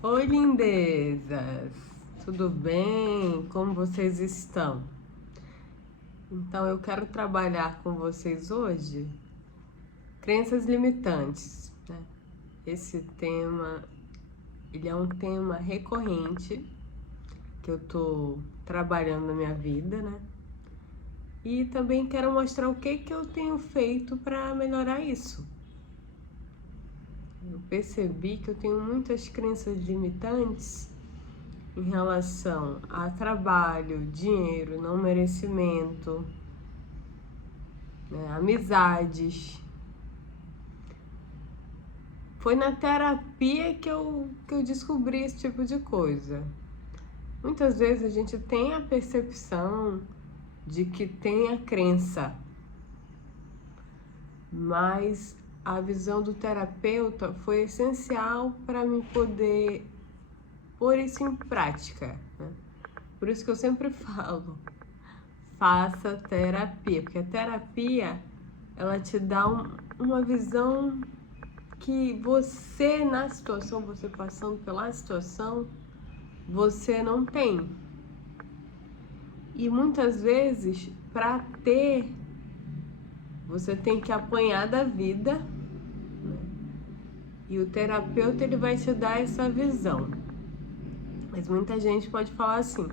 Oi, lindezas! Tudo bem? Como vocês estão? Então, eu quero trabalhar com vocês hoje crenças limitantes, né? Esse tema, ele é um tema recorrente que eu tô trabalhando na minha vida, né? E também quero mostrar o que eu tenho feito para melhorar isso. Eu percebi que eu tenho muitas crenças limitantes em relação a trabalho, dinheiro, não merecimento, né, amizades. Foi na terapia que eu descobri esse tipo de coisa. Muitas vezes a gente tem a percepção de que tem a crença, mas a visão do terapeuta foi essencial para mim poder pôr isso em prática, né? Por isso que eu sempre falo, faça terapia, porque a terapia ela te dá uma visão que você na situação, você passando pela situação, você não tem. E muitas vezes, para ter, você tem que apanhar da vida, né? E o terapeuta ele vai te dar essa visão. Mas muita gente pode falar assim: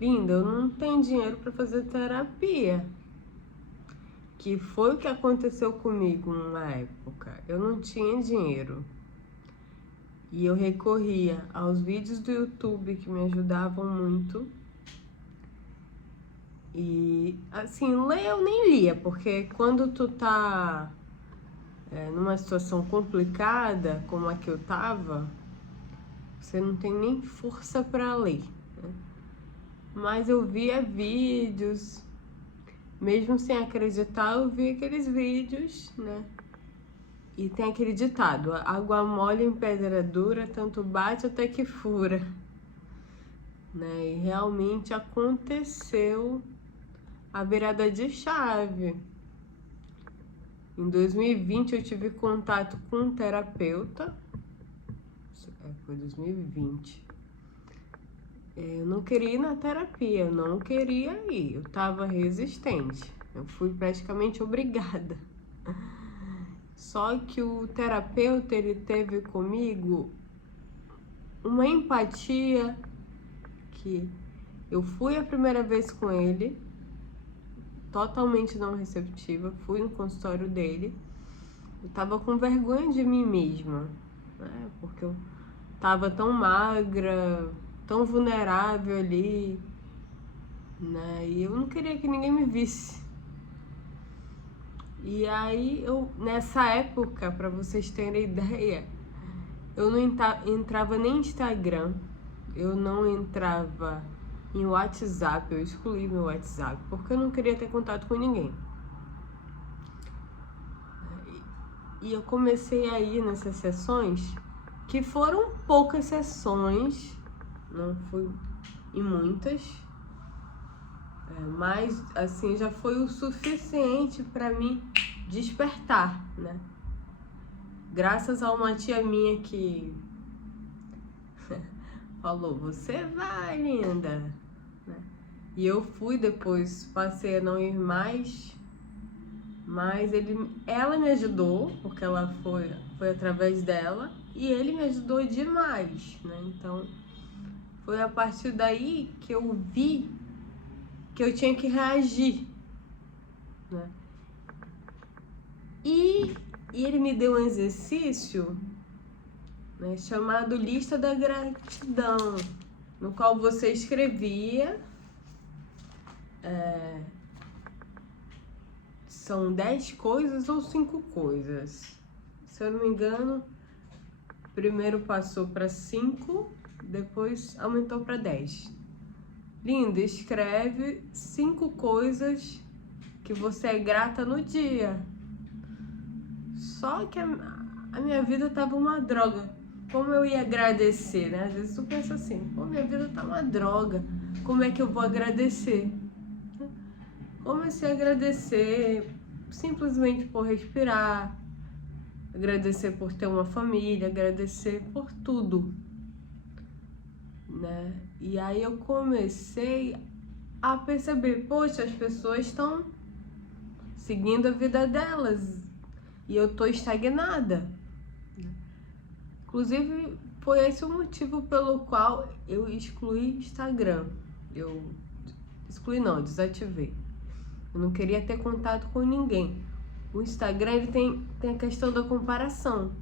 linda, eu não tenho dinheiro para fazer terapia. Que foi o que aconteceu comigo numa época. Eu não tinha dinheiro. E eu recorria aos vídeos do YouTube que me ajudavam muito. E assim, ler eu nem lia, porque quando tu tá numa situação complicada, como a que eu tava, você não tem nem força para ler, né? Mas eu via vídeos, mesmo sem acreditar, eu via aqueles vídeos, né? E tem aquele ditado: água mole em pedra dura, tanto bate até que fura, né? E realmente aconteceu a virada de chave. Em 2020 eu tive contato com um terapeuta. Foi 2020. Eu não queria ir na terapia, eu não queria ir, eu tava resistente. Eu fui praticamente obrigada. Só que o terapeuta, ele teve comigo uma empatia que eu fui a primeira vez com ele, totalmente não receptiva, fui no consultório dele, eu tava com vergonha de mim mesma, né? Porque eu tava tão magra, tão vulnerável ali, né? E eu não queria que ninguém me visse. E aí eu, nessa época, para vocês terem ideia, eu não entrava nem em Instagram, eu não entrava em WhatsApp, eu excluí meu WhatsApp, porque eu não queria ter contato com ninguém. E eu comecei a ir nessas sessões, que foram poucas sessões, não fui em muitas, mas assim já foi o suficiente para me despertar, né? Graças a uma tia minha que falou: você vai, linda, né? E eu fui depois, passei a não ir mais, mas ela me ajudou, porque ela foi através dela, e ele me ajudou demais, né? Então foi a partir daí que eu vi que eu tinha que reagir, né? E ele me deu um exercício, né, chamado Lista da Gratidão, no qual você escrevia, são 10 coisas ou 5 coisas. Se eu não me engano, primeiro passou para 5, depois aumentou para 10. Linda, escreve 5 coisas que você é grata no dia. Só que a minha vida tava uma droga. Como eu ia agradecer, né? Às vezes tu pensa assim: pô, minha vida tá uma droga, como é que eu vou agradecer? Comecei a agradecer simplesmente por respirar, agradecer por ter uma família, agradecer por tudo. né? E aí eu comecei a perceber, poxa, as pessoas estão seguindo a vida delas e eu tô estagnada. Inclusive, foi esse o motivo pelo qual eu excluí Instagram. Eu excluí não, desativei. Eu não queria ter contato com ninguém. O Instagram, ele tem a questão da comparação.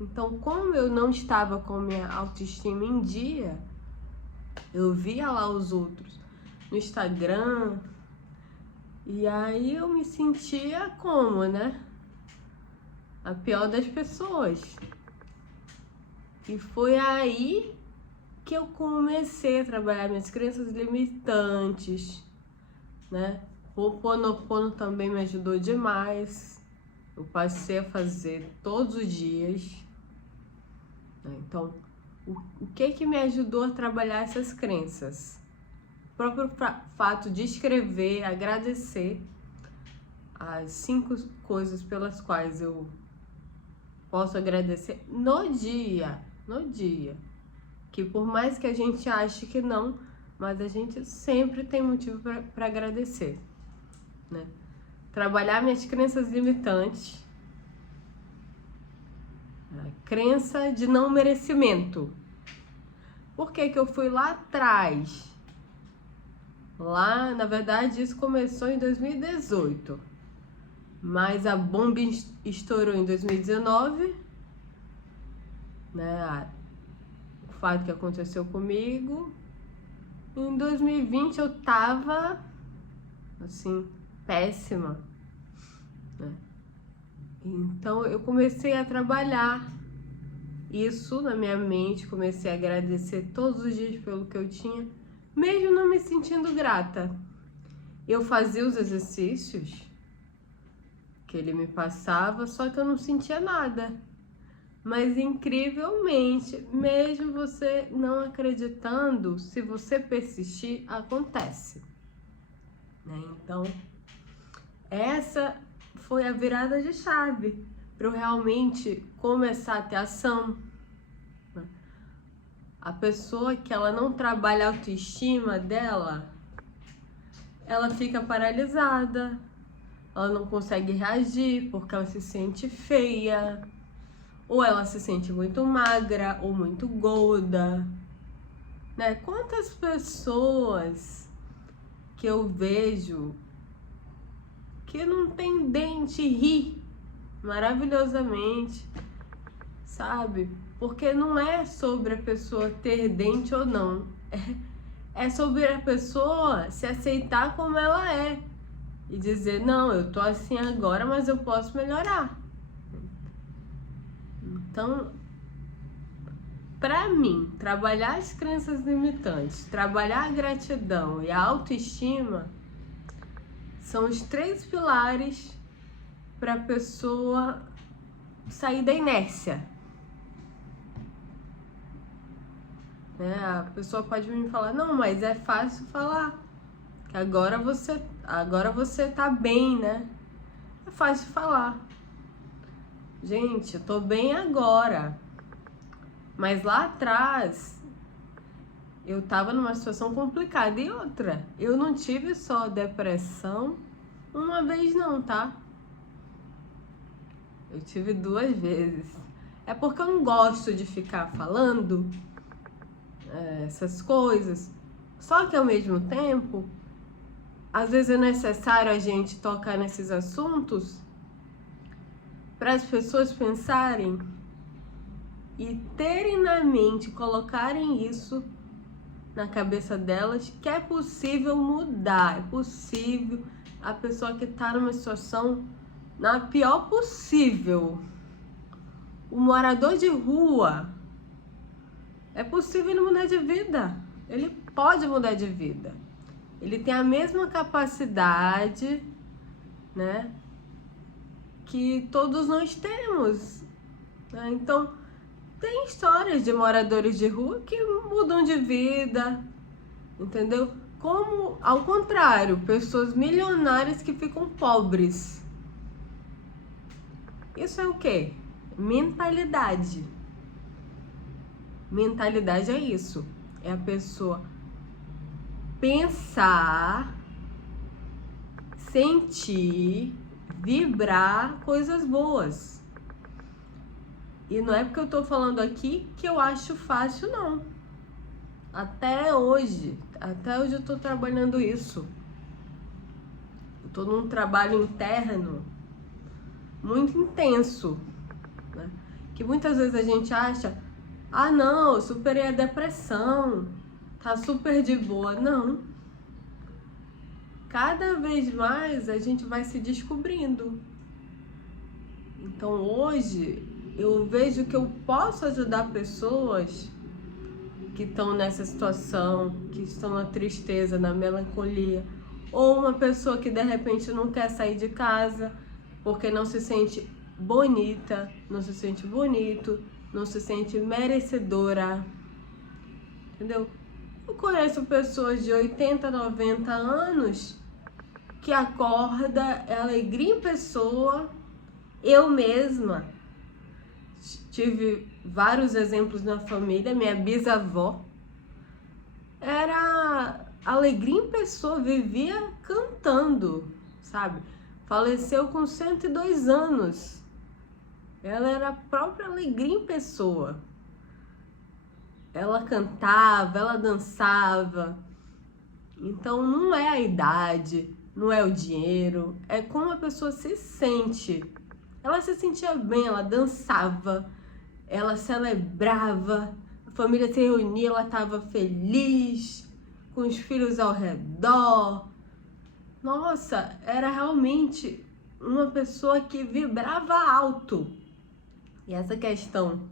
Então, como eu não estava com a minha autoestima em dia, eu via lá os outros no Instagram, e aí eu me sentia como, né? A pior das pessoas. E foi aí que eu comecei a trabalhar minhas crenças limitantes, né? O Ho'oponopono também me ajudou demais. Eu passei a fazer todos os dias. Então, o que me ajudou a trabalhar essas crenças? O próprio fato de escrever, agradecer as 5 coisas pelas quais eu posso agradecer no dia. Que por mais que a gente ache que não, mas a gente sempre tem motivo para agradecer, né? Trabalhar minhas crenças limitantes. A crença de não merecimento. Por que que eu fui lá atrás? Lá, na verdade, isso começou em 2018. Mas a bomba estourou em 2019, né? O fato que aconteceu comigo. Em 2020 eu tava, assim, péssima, né? Então eu comecei a trabalhar isso na minha mente, comecei a agradecer todos os dias pelo que eu tinha, mesmo não me sentindo grata. Eu fazia os exercícios que ele me passava, só que eu não sentia nada. Mas incrivelmente, mesmo você não acreditando, se você persistir, acontece, né? Então, essa foi a virada de chave para eu realmente começar a ter ação. A pessoa que ela não trabalha a autoestima dela, ela fica paralisada, ela não consegue reagir porque ela se sente feia, ou ela se sente muito magra ou muito gorda, né? Quantas pessoas que eu vejo que não tem dente ri maravilhosamente, sabe? Porque não é sobre a pessoa ter dente ou não, é sobre a pessoa se aceitar como ela é e dizer, não, eu tô assim agora, mas eu posso melhorar. Então, para mim, trabalhar as crenças limitantes, trabalhar a gratidão e a autoestima são os 3 pilares para a pessoa sair da inércia. Né? A pessoa pode me falar, não, mas é fácil falar que agora você tá bem, né? É fácil falar. Gente, eu tô bem agora. Mas lá atrás, eu tava numa situação complicada. E outra, eu não tive só depressão uma vez não, tá? Eu tive 2 vezes. É porque eu não gosto de ficar falando essas coisas. Só que ao mesmo tempo, às vezes é necessário a gente tocar nesses assuntos para as pessoas pensarem e terem na mente, colocarem isso na cabeça delas, que é possível mudar, é possível a pessoa que está numa situação na pior possível, o morador de rua, é possível ele mudar de vida, ele pode mudar de vida, ele tem a mesma capacidade, né, que todos nós temos, né? Então, tem histórias de moradores de rua que mudam de vida, entendeu? Como, ao contrário, pessoas milionárias que ficam pobres. Isso é o quê? Mentalidade. Mentalidade é isso. É a pessoa pensar, sentir, vibrar coisas boas. E não é porque eu tô falando aqui que eu acho fácil, não. Até hoje eu tô trabalhando isso. Eu tô num trabalho interno muito intenso, né? Que muitas vezes a gente acha, ah não, eu superei a depressão, tá super de boa. Não. Cada vez mais a gente vai se descobrindo. Então hoje eu vejo que eu posso ajudar pessoas que estão nessa situação, que estão na tristeza, na melancolia, ou uma pessoa que de repente não quer sair de casa porque não se sente bonita, não se sente bonito, não se sente merecedora, entendeu? Eu conheço pessoas de 80, 90 anos que acorda, é alegria em pessoa. Eu mesma tive vários exemplos na família. Minha bisavó era alegria em pessoa, vivia cantando, sabe? Faleceu com 102 anos. Ela era a própria alegria em pessoa. Ela cantava, ela dançava. Então não é a idade, não é o dinheiro, é como a pessoa se sente. Ela se sentia bem, ela dançava, ela celebrava, a família se reunia, ela estava feliz, com os filhos ao redor. Nossa, era realmente uma pessoa que vibrava alto. E essa questão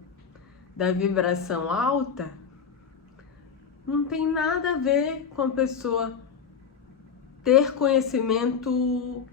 da vibração alta não tem nada a ver com a pessoa ter conhecimento